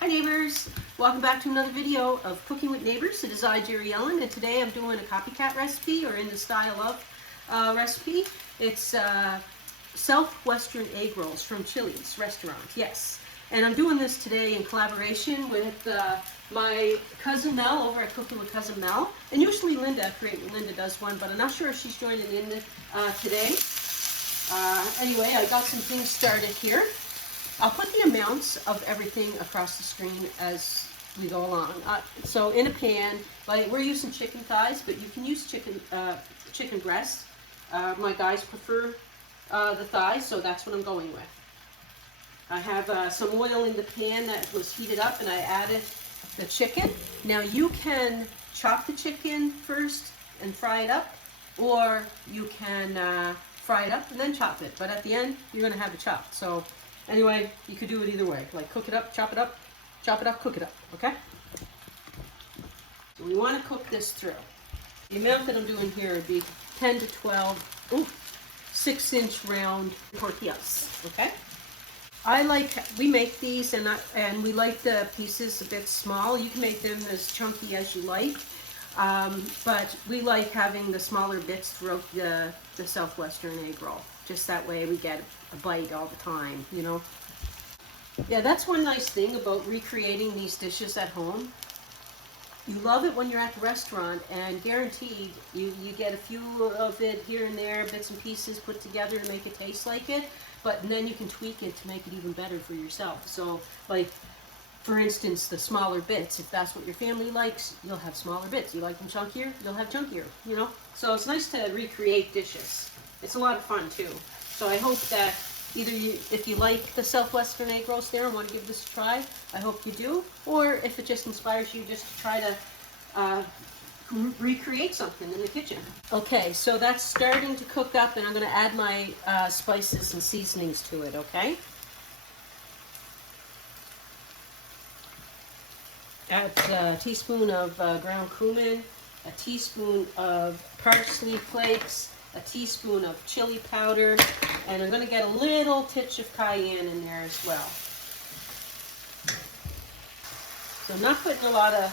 Hi neighbors! Welcome back to another video of Cooking with Neighbors. It is I, Jerri-ellen, and today I'm doing a copycat recipe, or in the style of recipe. It's Southwestern Egg Rolls from Chili's restaurant, yes. And I'm doing this today in collaboration with my cousin Mel over at Cooking with Cousin Mel. And usually Linda does one, but I'm not sure if she's joining in today. Anyway, I got some things started here. I'll put the amounts of everything across the screen as we go along. So in a pan, like we're using chicken thighs, but you can use chicken breast. My guys prefer the thighs, so that's what I'm going with. I have some oil in the pan that was heated up, and I added the chicken. Now you can chop the chicken first and fry it up, or you can fry it up and then chop it. But at the end, you're going to have it chopped. So anyway, you could do it either way. Like cook it up, chop it up, cook it up, okay? So we want to cook this through. The amount that I'm doing here would be 10 to 12 6-inch round tortillas, okay? We make these and we like the pieces a bit small. You can make them as chunky as you like, but we like having the smaller bits throughout the Southwestern egg roll. Just that way we get a bite all the time, you know. Yeah, that's one nice thing about recreating these dishes at home. You love it when you're at the restaurant, and guaranteed you get a few of it here and there, bits and pieces put together to make it taste like it, but then you can tweak it to make it even better for yourself. So like, for instance, the smaller bits, if that's what your family likes, you'll have smaller bits. You like them chunkier, you'll have chunkier, you know. So it's nice to recreate dishes. It's a lot of fun too. So I hope that either if you like the Southwestern egg rolls there and want to give this a try, I hope you do. Or if it just inspires you just to try to recreate something in the kitchen. Okay, so that's starting to cook up, and I'm going to add my spices and seasonings to it, okay? Add a teaspoon of ground cumin, a teaspoon of parsley flakes, a teaspoon of chili powder, and I'm going to get a little titch of cayenne in there as well. So I'm not putting a lot of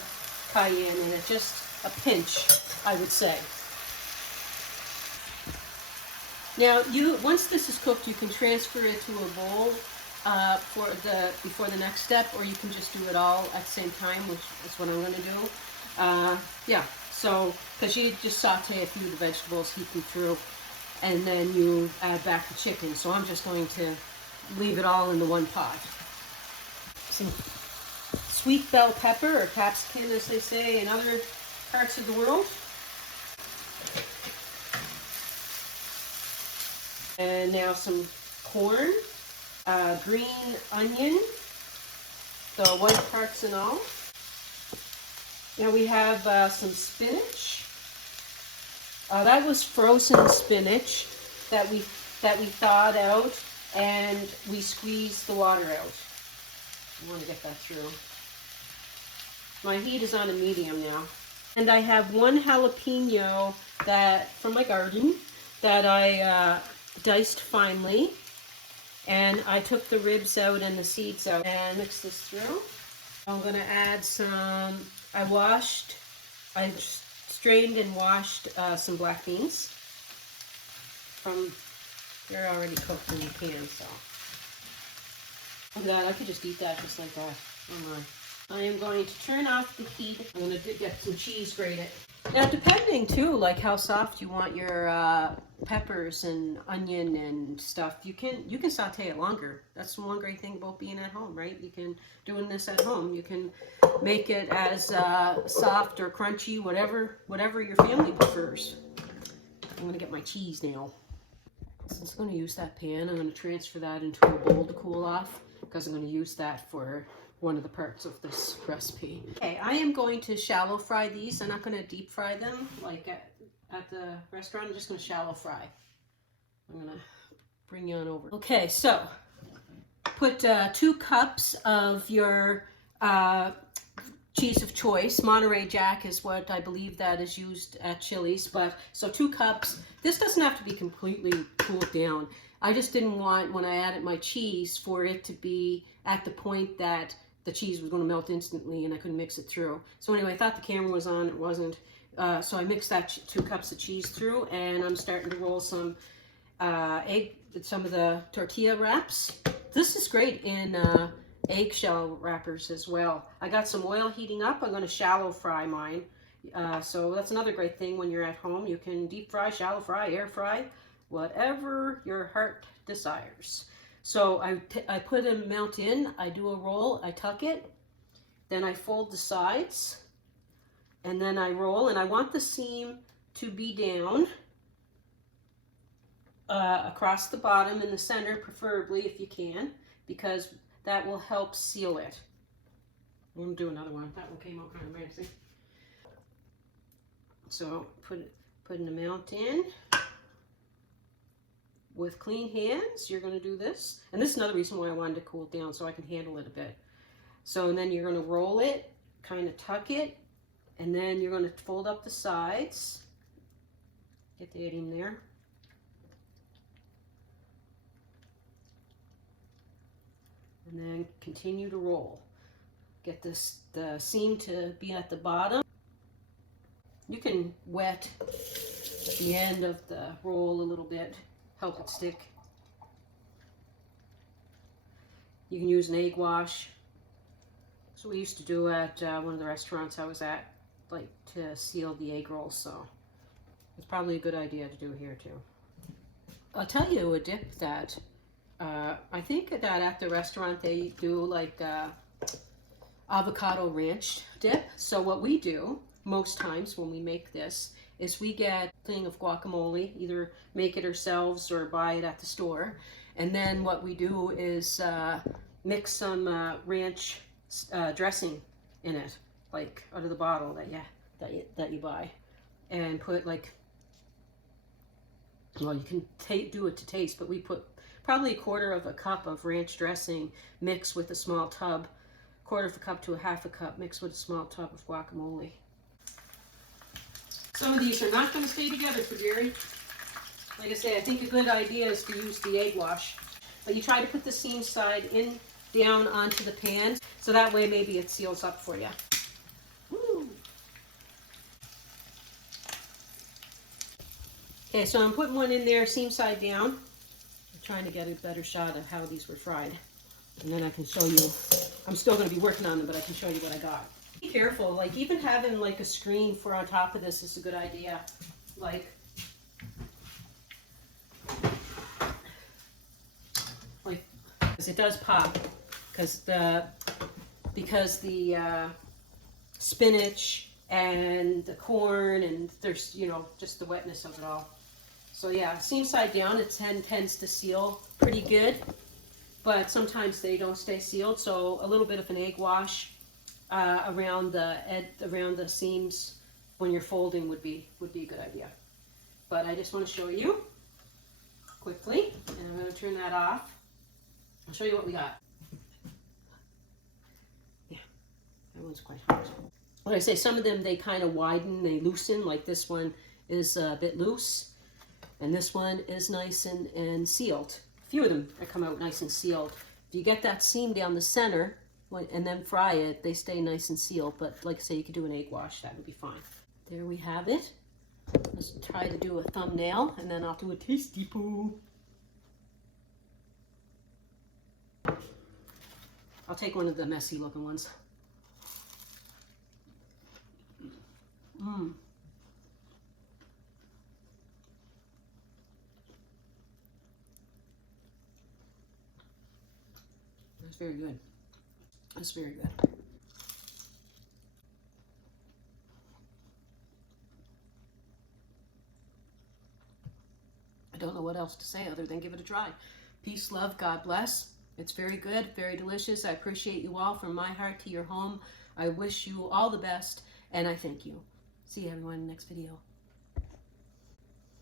cayenne in it, just a pinch, I would say. Now, once this is cooked, you can transfer it to a bowl before the next step, or you can just do it all at the same time, which is what I'm going to do. Yeah. So, because you just saute a few of the vegetables, heat them through, and then you add back the chicken. So I'm just going to leave it all in the one pot. Some sweet bell pepper, or capsicum as they say in other parts of the world. And now some corn, green onion, the white parts and all. Now we have some spinach. That was frozen spinach that we thawed out, and we squeezed the water out. I want to get that through. My heat is on a medium now. And I have one jalapeno from my garden that I diced finely, and I took the ribs out and the seeds out and mixed this through. I'm going to add some. I strained and washed some black beans. They're already cooked in the pan, so. Look at that, I could just eat that just like that. Oh my. I am going to turn off the heat. I'm going to get some cheese grated. Now, depending too, like how soft you want your peppers and onion and stuff, you can saute it longer. That's the one great thing about being at home, right? You can doing this at home. You can make it as soft or crunchy, whatever your family prefers. I'm going to get my cheese now. Since I'm going to use that pan, I'm going to transfer that into a bowl to cool off, because I'm going to use that for one of the parts of this recipe. Okay, I am going to shallow fry these. I'm not going to deep fry them like at the restaurant. I'm just going to shallow fry. I'm going to bring you on over. Okay, so put 2 cups of your cheese of choice. Monterey Jack is what I believe that is used at Chili's. But so 2 cups. This doesn't have to be completely cooled down. I just didn't want, when I added my cheese, for it to be at the point that the cheese was going to melt instantly and I couldn't mix it through. So anyway, I thought the camera was on, it wasn't. So I mixed that 2 cups of cheese through, and I'm starting to roll some some of the tortilla wraps. This is great in eggshell wrappers as well. I got some oil heating up. I'm going to shallow fry mine. So that's another great thing when you're at home. You can deep fry, shallow fry, air fry, whatever your heart desires. So I put a melt in, I do a roll, I tuck it, then I fold the sides, and then I roll, and I want the seam to be down across the bottom in the center, preferably if you can, because that will help seal it. I'm going to do another one. That one came out kind of messy. So putting the melt in. With clean hands, you're going to do this. And this is another reason why I wanted to cool it down, so I can handle it a bit. So, and then you're going to roll it, kind of tuck it, and then you're going to fold up the sides. Get the in there. And then continue to roll. Get the seam to be at the bottom. You can wet the end of the roll a little bit. Help it stick. You can use an egg wash. So we used to do at one of the restaurants I was at, like to seal the egg rolls. So it's probably a good idea to do here too. I'll tell you a dip that I think that at the restaurant they do like avocado ranch dip. So what we do most times when we make this is we get a thing of guacamole, either make it ourselves or buy it at the store. And then what we do is mix some ranch dressing in it, like out of the bottle that you buy, and put like, well, you can do it to taste, but we put probably 1/4 cup of ranch dressing mixed with a small tub, 1/4 cup to a 1/2 cup mixed with a small tub of guacamole. Some of these are not going to stay together for Jerry. Like I say, I think a good idea is to use the egg wash. But you try to put the seam side down onto the pan, so that way maybe it seals up for you. Woo. Okay, so I'm putting one in there, seam side down. I'm trying to get a better shot of how these were fried. And then I can show you. I'm still going to be working on them, but I can show you what I got. Be careful, like even having like a screen for on top of this is a good idea. Like because it does pop, because the spinach and the corn, and there's, you know, just the wetness of it all. So yeah, seam side down, it tends to seal pretty good, but sometimes they don't stay sealed, so a little bit of an egg wash around the seams when you're folding would be a good idea. But I just want to show you quickly, and I'm going to turn that off. I'll show you what we got. Yeah, that one's quite hot. Like I say, some of them they kind of widen, they loosen. Like this one is a bit loose, and this one is nice and sealed. A few of them that come out nice and sealed. If you get that seam down the center and then fry it, they stay nice and sealed. But like I say, you could do an egg wash, that would be fine. There we have it. Let's try to do a thumbnail, and then I'll do a tasty poo. I'll take one of the messy looking ones. That's very good. That's very good. I don't know what else to say other than give it a try. Peace, love, God bless. It's very good, very delicious. I appreciate you all from my heart to your home. I wish you all the best, and I thank you. See you everyone in the next video.